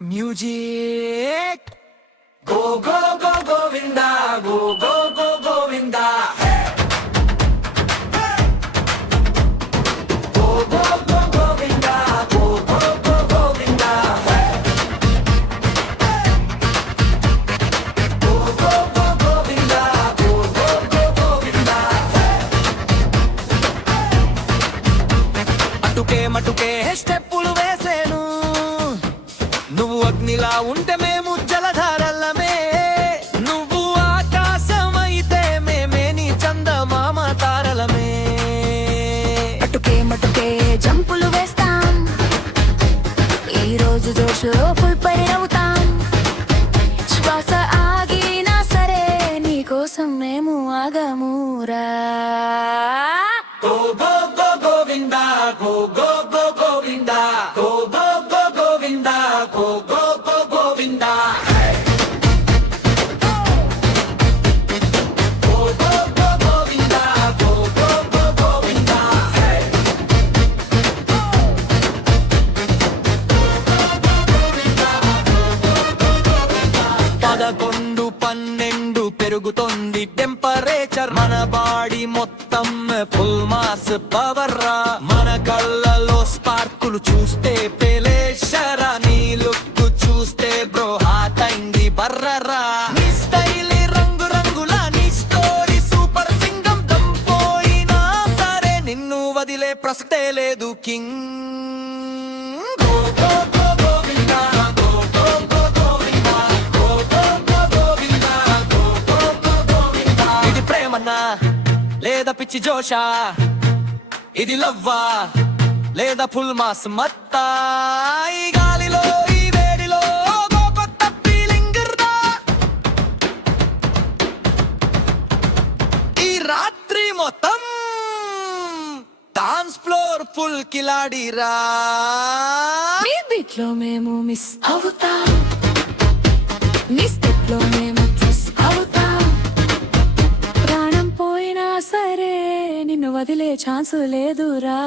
music go go go Govinda go go go Govinda go go go Govinda go go go Govinda go go go Govinda go go go Govinda అటుకే మటుకే స్టెప్పులు వేసేను నువ్వు అగ్నిలా ఉంటే మేము జలధారల్లమే నువ్వు ఆకాశమైతే మేమే నీ చందమామ తారలమే అటుకే మటుకే జంపులు వేస్తాం ఈ రోజు జోషులో ఫుల్ పరిరవుతాం శ్వాస ఆగినా సరే నీ కోసం మేము ఆగమురా go go go Govinda go go go Govinda go go go Govinda go go go Govinda go go go Govinda go go go Govinda పదకొండు 12 పెరుగుతోంది టెంపరేచర్ మన బాడీ మొత్తం ఫుల్ మాస్ పవర్ రా మన కళ్ళలో స్పార్కులు చూస్తే పేలేశరా నీ లుక్ చూస్తే బ్రో హాట్ అయింది బర్రరా నీ స్టైల్ రంగు రంగుల నీ స్టోరీ సూపర్ సింగం దంపోయినా సరే నిన్ను వదిలే ప్రసక్తే లేదు king go go go Govinda go go go Govinda go go go Govinda go go go Govinda ఇది ప్రేమన్నా లేదా పిచ్చి జోషా ఇది లవ్వా లేదా ఫుల్ మాస్ మత్తా ఈ గాలిలో ఈ వేడిలో ఓ కొత్త ఫీలింగ్ రా ఈ రాత్రి మొత్తం డాన్స్ ఫ్లోర్ ఫుల్ కిలాడిరా నీ బీట్ లో మేము మిస్ అవుతాం నీ స్టెప్ లో మేము మిస్ అవుతాం ప్రాణం పోయినా సరే నిన్ను వదిలే ఛాన్స్ లేదు రా